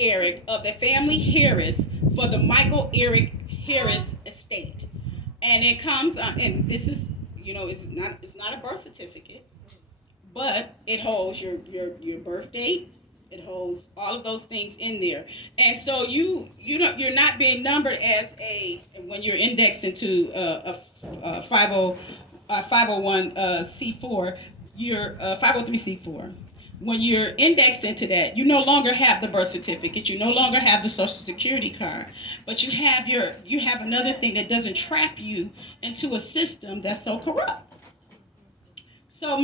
Eric of the family Harris for the Michael Eric Harris estate. And it comes on, and this is, it's not a birth certificate, but it holds your birth date. It holds all of those things in there, and so you're not being numbered as a when you're indexed into a 501 C4, you're 503 C4. When you're indexed into that, you no longer have the birth certificate, you no longer have the social security card, but you have another thing that doesn't trap you into a system that's so corrupt. So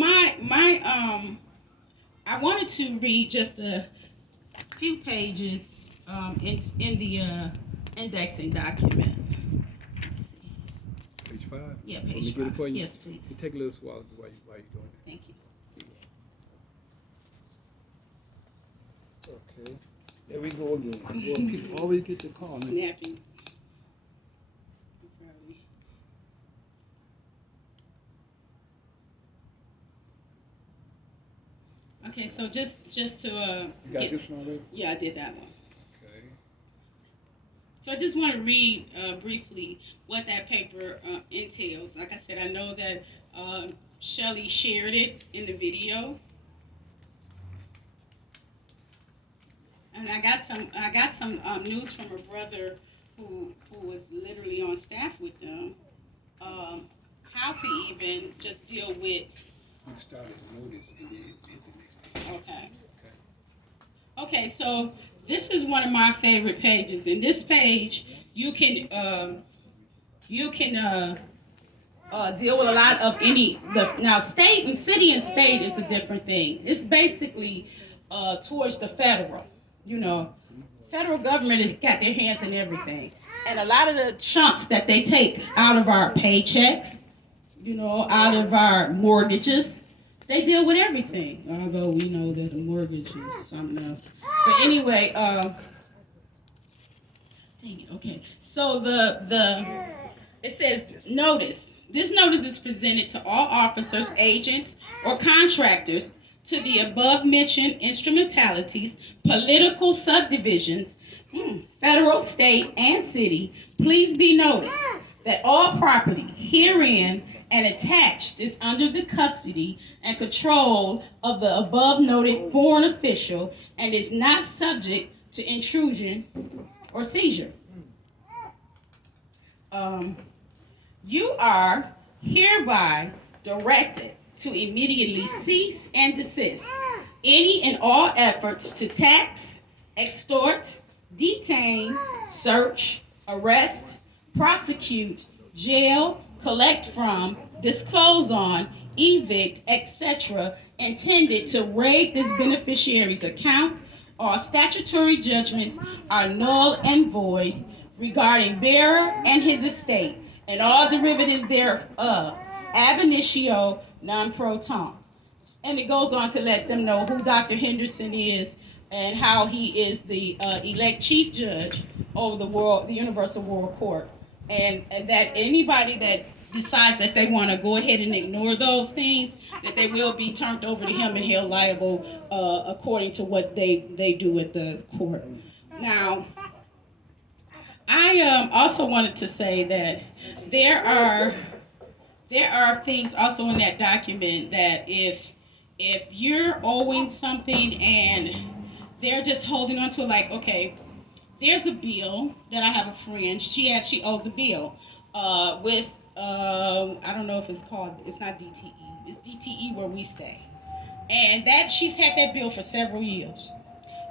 I wanted to read just a few pages in the indexing document. Let's see. Page 5? Yeah, Let me page get it 5. for you. Yes, please. You take a little swallow while you're doing it. Thank you. Okay. There we go again. Boy, people always get to call me. Snappy. Okay, so just to You got this one already? yeah, I did that one. Okay. So I just want to read briefly what that paper entails. Like I said, I know that Shelley shared it in the video, and I got some news from her brother who was literally on staff with them, how to even just deal with. You started notice and then hit the next page. Okay. Okay, so this is one of my favorite pages. In this page, you can deal with a lot of now state and city and state is a different thing. It's basically towards the federal. Federal government has got their hands in everything, and a lot of the chunks that they take out of our paychecks, out of our mortgages. They deal with everything, although we know that a mortgage is something else. But anyway, dang it, okay. So it says notice. This notice is presented to all officers, agents, or contractors to the above mentioned instrumentalities, political subdivisions, federal, state, and city. Please be noticed that all property herein and attached is under the custody and control of the above noted foreign official and is not subject to intrusion or seizure. You are hereby directed to immediately cease and desist any and all efforts to tax, extort, detain, search, arrest, prosecute, jail, collect from, disclose on, evict, etc., intended to raid this beneficiary's account, or statutory judgments are null and void regarding bearer and his estate, and all derivatives thereof, ab initio non pro tonque. And it goes on to let them know who Dr. Henderson is and how he is the elect chief judge over the Universal World Court. And that anybody that decides that they want to go ahead and ignore those things, that they will be turned over to him and held liable according to what they do at the court. Now, I also wanted to say that there are things also in that document that if you're owing something and they're just holding on to it, like, okay, there's a bill that I have a friend, she owes a bill with, I don't know if it's not DTE, it's DTE where we stay. And that she's had that bill for several years.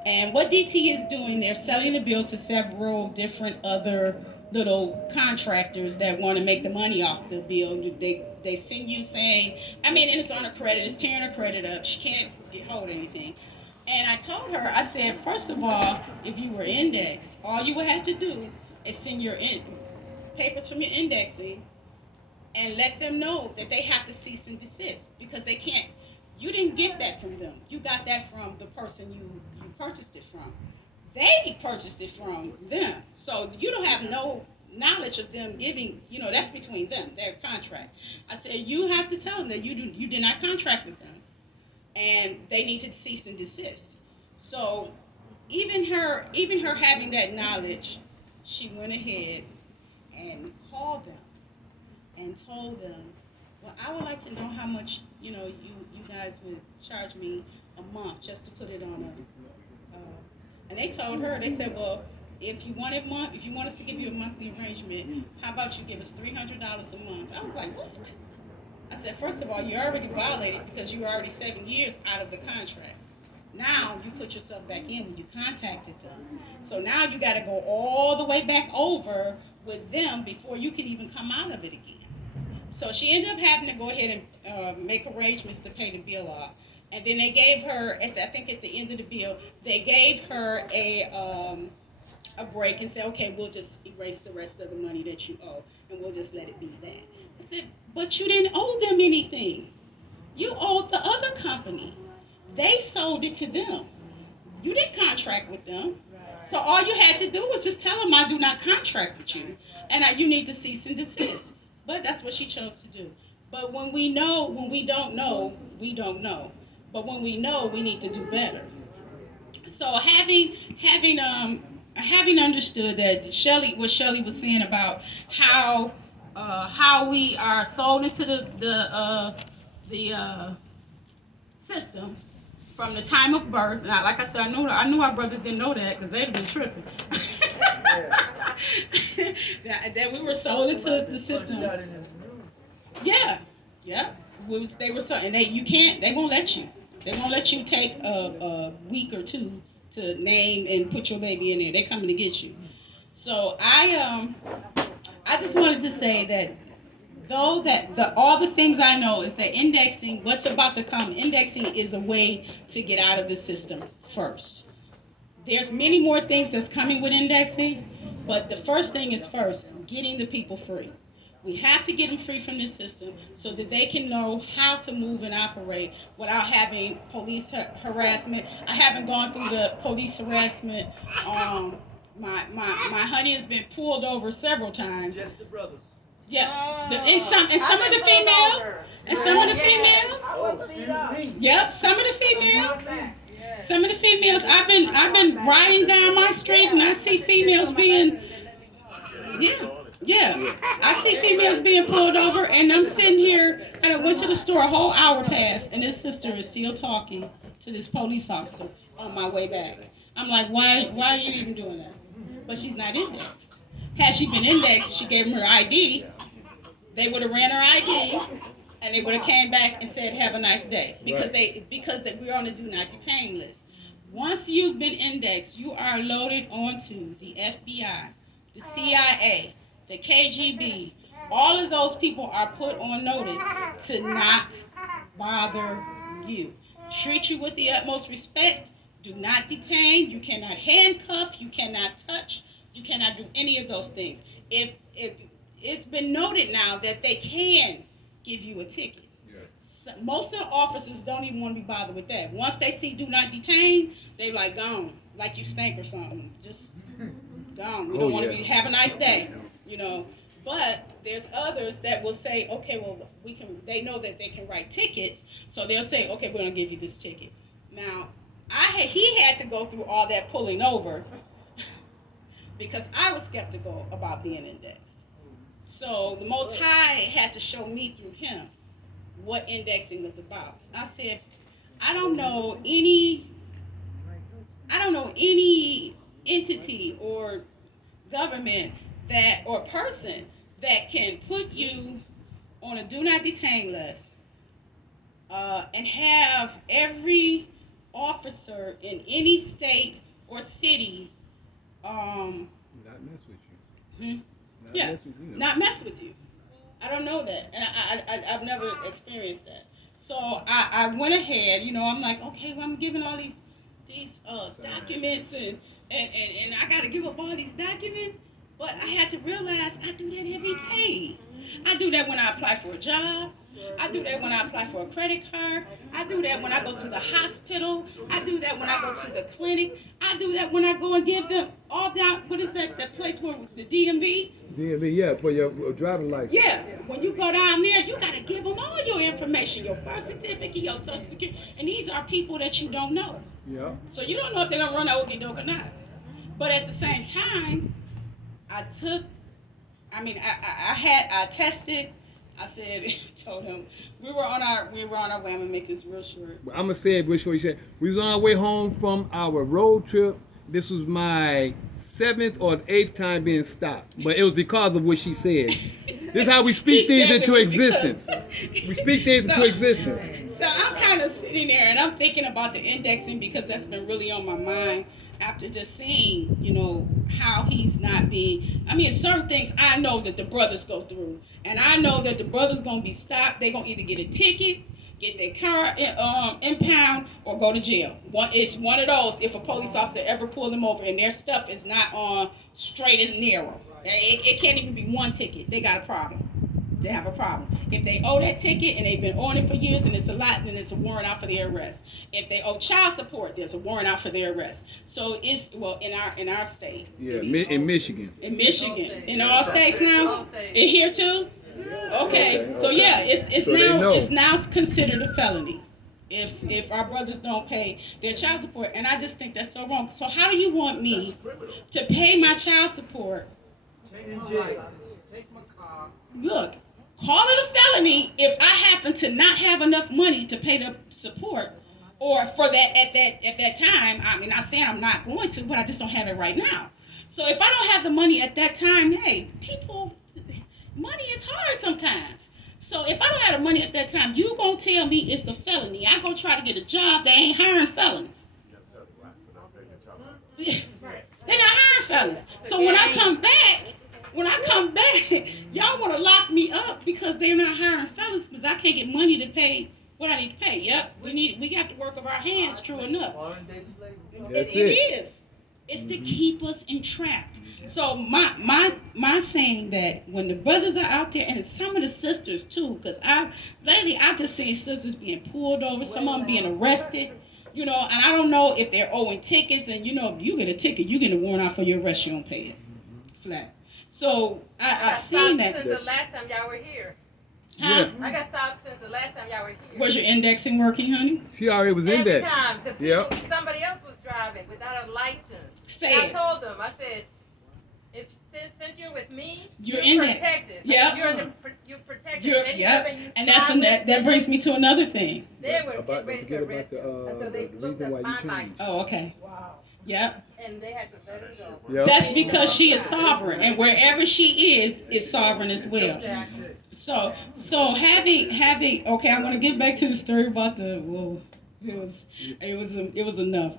And what DTE is doing, they're selling the bill to several different other little contractors that want to make the money off the bill. They send you saying, and it's on her credit, it's tearing her credit up, she can't hold anything. And I told her, I said, first of all, if you were indexed, all you would have to do is send your papers from your indexing and let them know that they have to cease and desist, because they can't. You didn't get that from them. You got that from the person you purchased it from. They purchased it from them. So you don't have no knowledge of them giving, that's between them, their contract. I said, you have to tell them that you did not contract with them, and they need to cease and desist. So even her having that knowledge, she went ahead and called them and told them, well, I would like to know how much, you guys would charge me a month just to put it on and they told her, they said, well, if you want us to give you a monthly arrangement, how about you give us $300 a month? I was like, what? I said, first of all, you already violated because you were already 7 years out of the contract. Now you put yourself back in when you contacted them. So now you got to go all the way back over with them before you can even come out of it again. So she ended up having to go ahead and make arrangements to pay the bill off. And then they gave her, I think at the end of the bill, they gave her a break and said, okay, we'll just erase the rest of the money that you owe, and we'll just let it be that. I said, but you didn't owe them anything. You owed the other company. They sold it to them. You didn't contract with them. So all you had to do was just tell them, I do not contract with you, and you need to cease and desist. But that's what she chose to do. But when we don't know, we don't know. But when we know, we need to do better. So having understood that what Shelley was saying about how we are sold into the system from the time of birth. Now, like I said, I knew our brothers didn't know that because they'd have been tripping. that we were sold into the system. Yeah. They were so, and they won't let you. They won't let you take a week or two to name and put your baby in there. They're coming to get you. So I just wanted to say that all the things I know is that indexing, what's about to come, indexing is a way to get out of the system first. There's many more things that's coming with indexing, but the first thing is first, getting the people free. We have to get them free from this system so that they can know how to move and operate without having police harassment. I haven't gone through the police harassment. My honey has been pulled over several times. Just the brothers. Yeah, and some of the females, and some of the females. Oh, excuse me. Yep, some of the females. Some of the females. I've been riding down my street and I see females being. Yeah. I see females being pulled over, and I'm sitting here, and I went to the store, a whole hour passed, and this sister is still talking to this police officer on my way back. I'm like, why are you even doing that? But she's not indexed. Had she been indexed, she gave them her ID, they would have ran her ID, and they would have came back and said, have a nice day, because we're on a do not detain list. Once you've been indexed, you are loaded onto the FBI, the CIA, the KGB. All of those people are put on notice to not bother you. Treat you with the utmost respect. Do not detain. You cannot handcuff. You cannot touch. You cannot do any of those things. If it's been noted now that they can give you a ticket. So most of the officers don't even want to be bothered with that. Once they see do not detain, they like gone, like you stink or something. Just gone. We don't want to be. Have a nice day. But there's others that will say, okay, well, they know that they can write tickets, so they'll say, okay, we're going to give you this ticket. Now, he had to go through all that pulling over because I was skeptical about being indexed. So the Most High had to show me through him what indexing was about. I said, I don't know any entity or government or person that can put you on a do not detain list and have every officer in any state or city Not mess with you. Not mess with you. I don't know that, and I've never experienced that. So I went ahead, I'm like, okay, well, I'm giving all these documents and I got to give up all these documents. But I had to realize I do that every day. I do that when I apply for a job. I do that when I apply for a credit card. I do that when I go to the hospital. I do that when I go to the clinic. I I do that when I go and give them all down. What is that place where the DMV? DMV, yeah, for your driving license. Yeah, when you go down there, you gotta give them all your information, your birth certificate, your social security, and these are people that you don't know. Yeah. So you don't know if they're gonna run okey doke or not. But at the same time, I tested. I said, told him we were on our way. I'm gonna make this real short. I'm gonna say it real short. You said we was on our way home from our road trip. This was my 7th or 8th time being stopped, but it was because of what she said. This is how we speak things into existence. We speak things into existence. So I'm kind of sitting there and I'm thinking about the indexing because that's been really on my mind after just seeing, how he's not being. I mean, certain things I know that the brothers go through, and I know that the brothers gonna be stopped. They're gonna either get a ticket, get their car impound, or go to jail. It's one of those. If a police officer ever pull them over and their stuff is not on straight and narrow, it can't even be one ticket. They got a problem. They have a problem. If they owe that ticket and they've been on it for years and it's a lot, then it's a warrant out for their arrest. If they owe child support, there's a warrant out for their arrest. So it's in our state. Yeah, in Michigan. In Michigan, in all states now. In here too. Okay. So yeah, it's now considered a felony if our brothers don't pay their child support, and I just think that's so wrong. So how do you want me to pay my child support? Take my car. Look, call it a felony if I happen to not have enough money to pay the support, or for that at that time. I mean, not saying I'm not going to, but I just don't have it right now. So if I don't have the money at that time, hey, money is hard sometimes. So if I don't have the money at that time, you gonna tell me it's a felony? I gonna try to get a job. They ain't hiring felons. They're not hiring felons. So when I come back, y'all want to lock me up because they're not hiring felons because I can't get money to pay what I need to pay. Yep, we got to work of our hands. True enough. It is. It's to keep us entrapped. So my saying that when the brothers are out there, and it's some of the sisters too, because lately I've just seen sisters being pulled over, some of them being arrested. And I don't know if they're owing tickets, and if you get a ticket, you get a warrant out for your arrest, you don't pay it. Flat. So I've seen that. Since the last time y'all were here. Huh? I got stopped since the last time y'all were here. Was your indexing working, honey? She already was Every indexed. time the people, somebody else was driving without a license. I told them, I said, since you're with me, you're protected. Yep. You're protected. And that brings me to another thing. They were About ready to the arrest her until they looked reason up why my you license. changed. Oh, okay. Wow. Yep. And they had to let her go. Yep. That's because she is sovereign, and wherever she is sovereign as well. Exactly. So having okay, I'm gonna get back to the story about it was enough.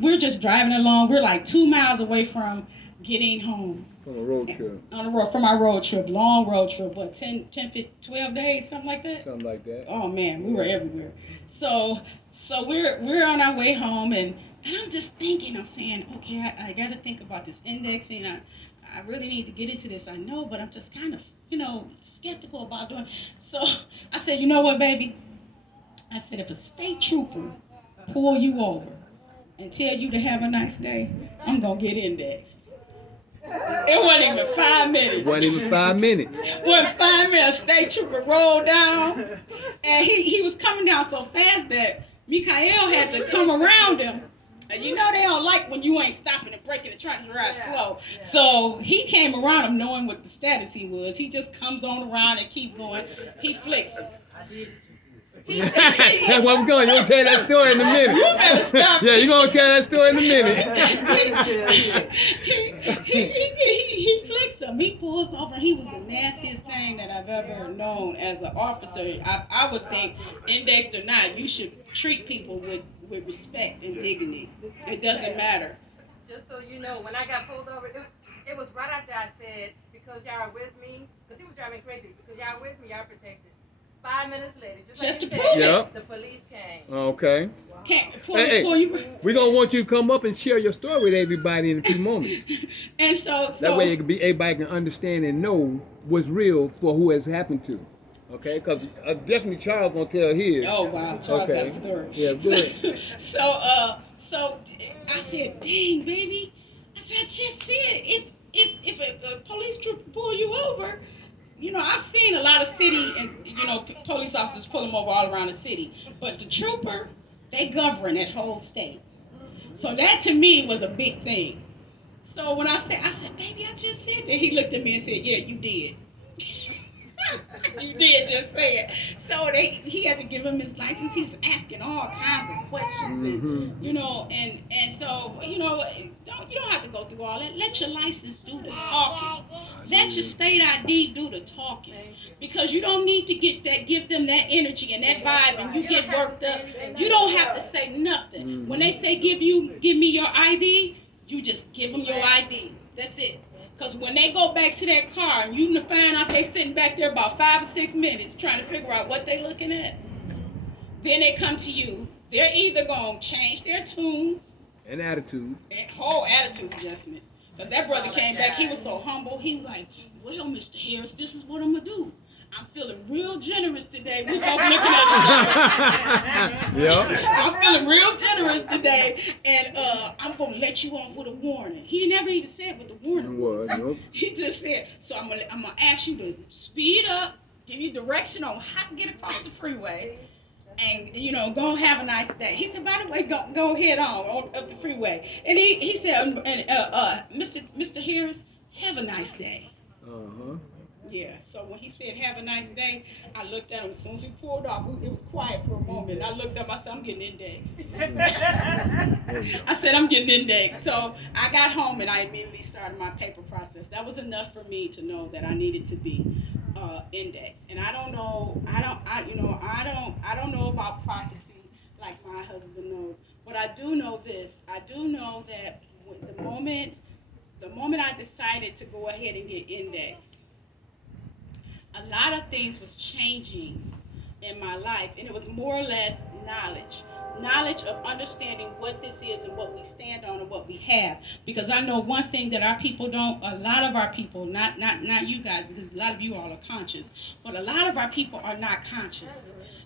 We're just driving along. We're like 2 miles away from getting home. From a road trip. From our road trip, long road trip, what, 10, 12 days, something like that? Something like that. Oh man, we were everywhere. So we're on our way home, and I'm just thinking, I'm saying, okay, I got to think about this indexing. I really need to get into this. I know, but I'm just kind of, skeptical about doing. So I said, you know what, baby? I said, if a state trooper pull you over and tell you to have a nice day, I'm gonna get indexed. It wasn't even 5 minutes. Wasn't even 5 minutes. Wasn't 5 minutes. State trooper rolled down, and he was coming down so fast that Mikael had to come around him. And they don't like when you ain't stopping and braking and trying to drive slow. Yeah. So he came around him knowing what the status he was. He just comes on around and keep going. He flicks it. That's where I'm going. You're going to tell that story in a minute. You better stop. Yeah, you're going to tell that story in a minute. He flicks him. He pulls over. He was the nastiest thing that I've ever known as an officer. I would think, indexed or not, you should treat people with respect and dignity. It doesn't matter. Just so you know, when I got pulled over, it was right after I said, because y'all are with me, because he was driving crazy, because y'all are with me, y'all protected. 5 minutes later, just to like prove it, the police came. Okay. Pull you. We're going to want you to come up and share your story with everybody in a few moments. And so that way everybody can understand and know what's real for who has happened to. Okay, because definitely Charles gonna tell his. Oh wow, Charles got a story. Yeah, go ahead. So I said, dang, baby. I said, I just said, if a police trooper pull you over, I've seen a lot of city and, police officers pull them over all around the city. But the trooper, they govern that whole state. So that to me was a big thing. So when I said, baby, I just said that. He looked at me and said, yeah, you did. You did just say it. So he had to give him his license. He was asking all kinds of questions, and so you don't have to go through all that. Let your license do the talking. Let your state ID do the talking, because you don't need to give them that energy and that vibe, and you get worked up. You don't have to say nothing. When they say give me your ID, you just give them your ID. That's it. Because when they go back to that car and you find out they sitting back there about 5 or 6 minutes trying to figure out what they looking at, then they come to you. They're either going to change their tune. And attitude. And whole attitude adjustment. Because that brother came back, he was so humble. He was like, well, Mr. Harris, this is what I'm going to do. I'm feeling real generous today. We're both looking at each other. Yep. I'm feeling real generous today, and I'm gonna let you off with a warning. He never even said what the warning was. Nope. He just said, so I'm gonna ask you to speed up, give you direction on how to get across the freeway, and go have a nice day. He said, by the way, go head on up the freeway. And he said, Mr. Harris, have a nice day. Yeah, so when he said, have a nice day, I looked at him. As soon as we pulled off, it was quiet for a moment. I looked up, I said, I'm getting indexed. I said, I'm getting indexed. So I got home and I immediately started my paper process. That was enough for me to know that I needed to be indexed. And I don't know about prophecy like my husband knows. But I do know this. I do know that the moment I decided to go ahead and get indexed, a lot of things was changing in my life, and it was more or less knowledge of understanding what this is and what we stand on and what we have. Because I know one thing that a lot of our people, not you guys, because a lot of you all are conscious, but a lot of our people are not conscious.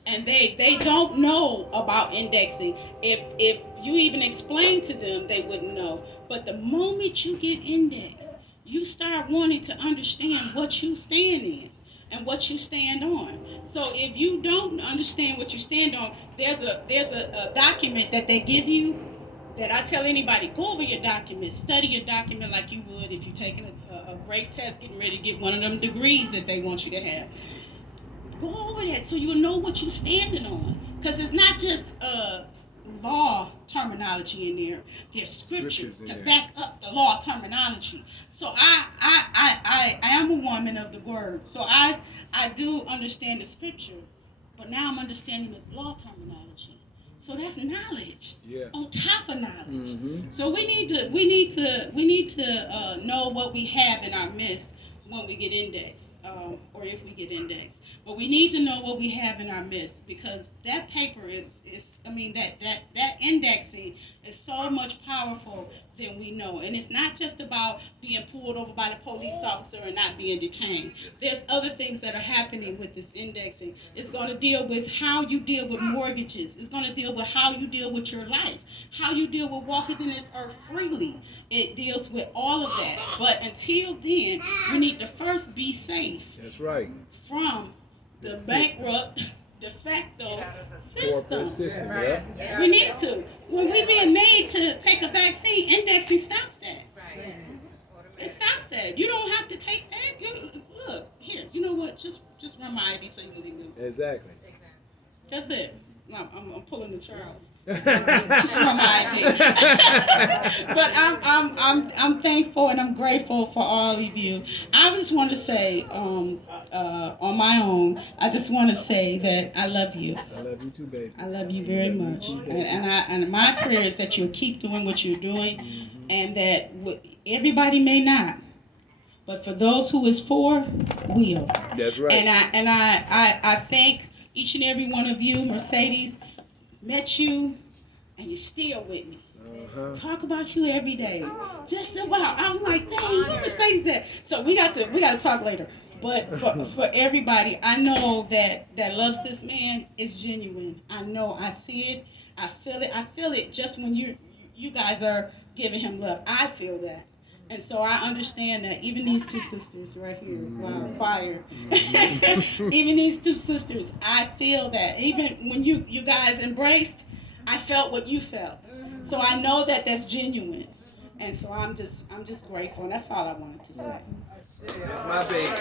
And they don't know about indexing. If you even explain to them, they wouldn't know. But the moment you get indexed, you start wanting to understand what you stand in and what you stand on. So if you don't understand what you stand on, there's a document that they give you that I tell anybody, go over your document, study your document like you would if you're taking a great test, getting ready to get one of them degrees that they want you to have. Go over that so you'll know what you're standing on. Because it's not just law terminology in there. There's scriptures to back up the law terminology. So I am a woman of the word. So I do understand the scripture, but now I'm understanding the law terminology. So that's knowledge on top of knowledge. Mm-hmm. So we need to know what we have in our midst when we get indexed, or if we get indexed. But we need to know what we have in our midst, because that paper that indexing is so much powerful than we know. And it's not just about being pulled over by the police officer and not being detained. There's other things that are happening with this indexing. It's going to deal with how you deal with mortgages. It's going to deal with how you deal with your life, how you deal with walking in this earth freely. It deals with all of that. But until then, we need to first be safe. That's right. From the bankrupt de facto system. Right. Yeah. We need to. When we're being made to take a vaccine, indexing stops that. Right. It stops that. You don't have to take that. Look, here, you know what? Just run my ID so you can leave me. Exactly. That's it. I'm pulling the Charles. Just run my ID. But I'm thankful and I'm grateful for all of you. I just want to say, on my own, I just want to say that I love you. I love you too, baby. I love you very much. And my prayer is that you'll keep doing what you're doing, and that everybody may not, but for those who is for, will. That's right. And I thank each and every one of you. Mercedes, met you, and you're still with me. Talk about you every day. Just about. I'm like, dang, where Mercedes at? So we got to talk later. But for everybody, I know that loves this man is genuine. I know. I see it. I feel it. I feel it just when you guys are giving him love. I feel that. And so I understand that even these two sisters right here, wow, fire. Even these two sisters, I feel that. Even when you guys embraced, I felt what you felt. So I know that that's genuine. And so I'm just grateful. And that's all I wanted to say. That's my baby.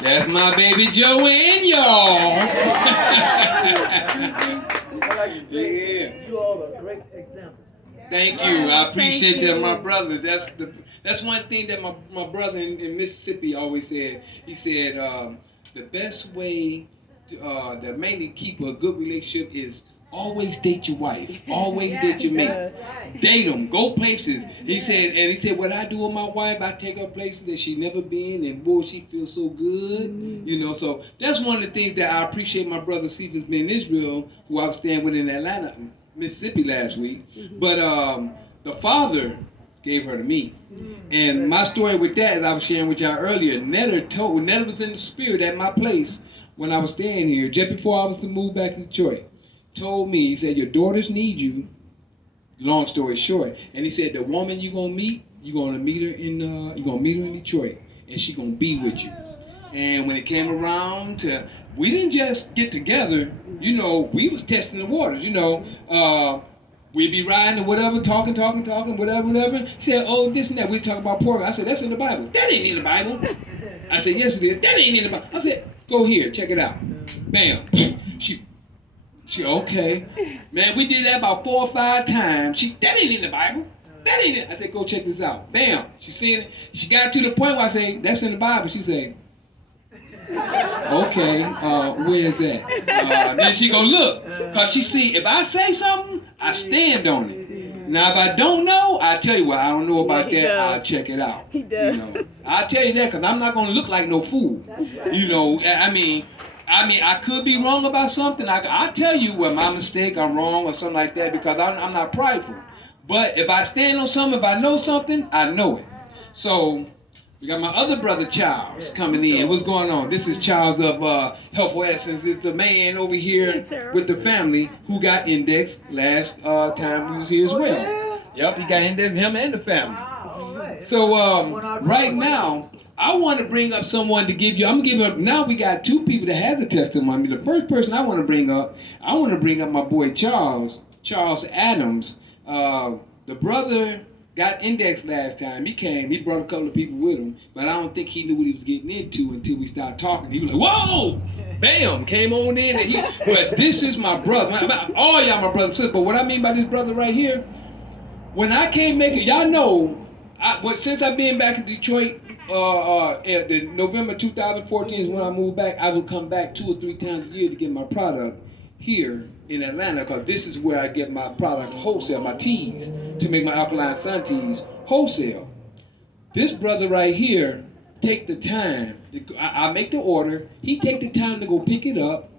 That's my baby Joanne, y'all. I like to say, you all are a great example. Thank you. I appreciate Thank that, you. my brother. That's one thing that my brother in Mississippi always said. He said the best way to mainly keep a good relationship is always date your wife. Always date your mate. Date them. Go places. He said, what I do with my wife, I take her places that she never been, and boy, she feels so good. You know, so that's one of the things that I appreciate my brother Cephas been in Israel, who I was staying with in Atlanta, Mississippi last week. But the father gave her to me. And my story with that, as I was sharing with y'all earlier, Netta was in the spirit at my place when I was staying here, just before I was to move back to Detroit. Told me, he said, your daughters need you. Long story short, and he said the woman you're gonna meet her in Detroit, and she gonna be with you. And when it came around to, we didn't just get together, you know, we was testing the waters, you know. We'd be riding or whatever, talking, whatever. He said, oh, this and that. We talk about pork. I said, that's in the Bible. That ain't in the Bible. I said, yes, it is. That ain't in the Bible. I said, go here, check it out. Bam. She okay. Man, we did that about 4 or 5 times. That ain't in the Bible. That ain't it. I said, go check this out. Bam. She seen it. She got to the point where I say, that's in the Bible. She said, okay, where is that? Then she go look. Because she see, if I say something, I stand on it. Now, if I don't know, I tell you what, I don't know about that. I'll check it out. He does. You know, I'll tell you that because I'm not going to look like no fool. You know, I mean, I could be wrong about something. I'll tell you where my mistake, I'm wrong or something like that because I'm not prideful. But if I stand on something, if I know something, I know it. So we got my other brother Charles coming in. What's going on? This is Charles of Heathful Esssnce. It's the man over here with the family who got indexed last time we was here as well. Yep, he got indexed, him and the family. So right now, I want to bring up someone to give you. I'm giving up. Now we got 2 people that has a testimony. The first person I want to bring up my boy Charles Adams. The brother got indexed last time. He came. He brought a couple of people with him, but I don't think he knew what he was getting into until we started talking. He was like, "Whoa!" Bam! Came on in, and but this is my brother. All y'all my brothers and sisters. But what I mean by this brother right here, when I came making, y'all know, since I've been back in Detroit. The November 2014 is when I moved back. I would come back 2 or 3 times a year to get my product here in Atlanta because this is where I get my product wholesale, my teas, to make my Alkaline Sun teas wholesale. This brother right here take the time. I make the order. He take the time to go pick it up,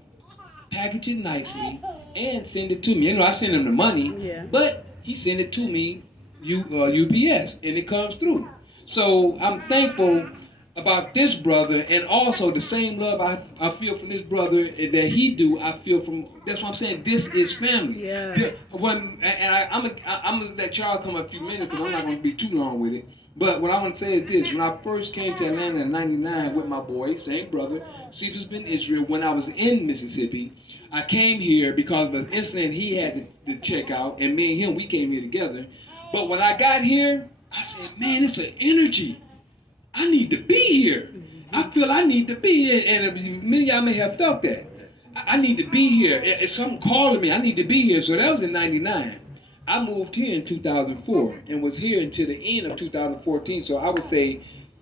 package it nicely, and send it to me. You know, I send him the money, but he send it to me, UPS, and it comes through. So I'm thankful about this brother, and also the same love I feel from this brother that he do. I feel from. That's what I'm saying. This is family. Yeah. I'm gonna let Charles come a few minutes because I'm not gonna be too long with it. But what I want to say is this: when I first came to Atlanta in '99 with my boy, same brother, Cephas bin Israel, when I was in Mississippi, I came here because of an incident he had to check out, and me and him, we came here together. But when I got here, I said, man, it's an energy. I need to be here. I feel I need to be here. And many of y'all may have felt that. I need to be here. It's something calling me. I need to be here. So that was in '99. I moved here in 2004 and was here until the end of 2014. So I would say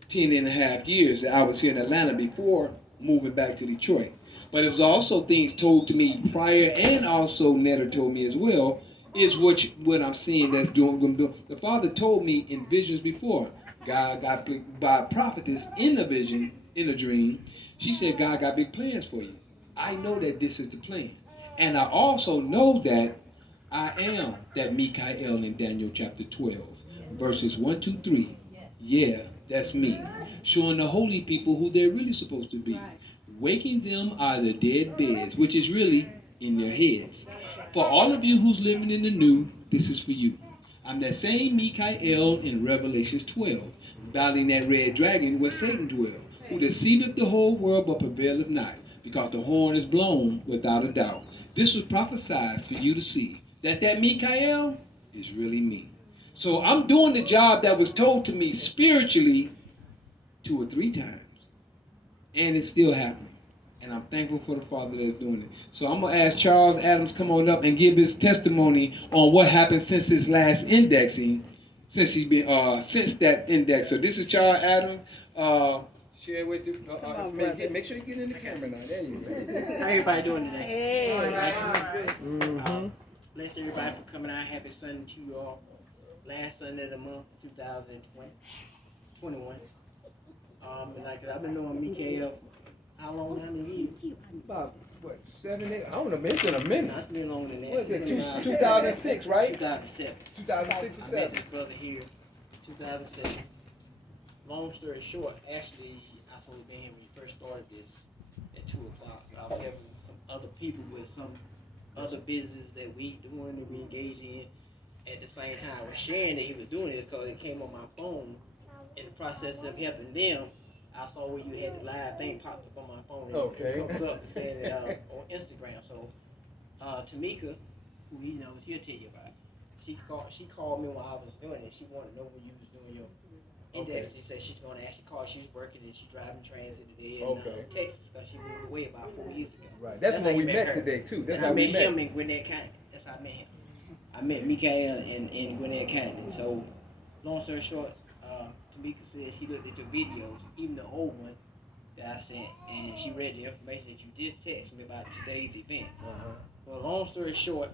10 and a half years that I was here in Atlanta before moving back to Detroit. But it was also things told to me prior, and also Netta told me as well, is what I'm seeing that's doing. The Father told me in visions before. God got by a prophetess in a vision, in a dream. She said, God got big plans for you. I know that this is the plan. And I also know that I am that Mikael in Daniel chapter 12, verses 1, 2, 3. Yeah, that's me. Showing the holy people who they're really supposed to be. Waking them out of their dead beds, which is really in their heads. For all of you who's living in the new, this is for you. I'm that same Mikael in Revelations 12, battling that red dragon where Satan dwells, who deceiveth the whole world but prevaileth not, because the horn is blown without a doubt. This was prophesied for you to see, that Mikael is really me. So I'm doing the job that was told to me spiritually 2 or 3 times. And it's still happening. And I'm thankful for the Father that's doing it. So I'm going to ask Charles Adams come on up and give his testimony on what happened since his last indexing, since that index. So this is Charles Adams. Share with you. Make sure you get in the camera now. There you go. How everybody doing today? Hey. Bless everybody for coming out. Happy Sunday to you all. Last Sunday of the month, 2021. And like I've been knowing Mikael. How long? How many years? About, what, 7, 8? I don't know, it's been a minute. No, it's been longer than that. What is it, 2006, right? 2007. 2006 or I 7? met this brother here, 2007. Long story short, actually, I supposed to be here when we first started this at 2 o'clock. I was having some other people with some other business that we doing and we engaged in. At the same time, I was sharing that he was doing this because it came on my phone. In the process of helping them, I saw where you had the live thing popped up on my phone. And Okay. It comes up and saying it on Instagram. So, Tamika, who he knows, he'll tell you about it. She called me while I was doing it. She wanted to know when you was doing your index. She said she's going to actually call. She's working and she's driving transit today in Texas because she moved away about 4 years ago. Right. That's when we met today, too. That's how we met. I met him in Gwinnett County. That's how I met him. I met Mikael in Gwinnett County. So, long story short, Tamika said she looked at your videos, even the old one that I sent, and she read the information that you just texted me about today's event. Well, long story short,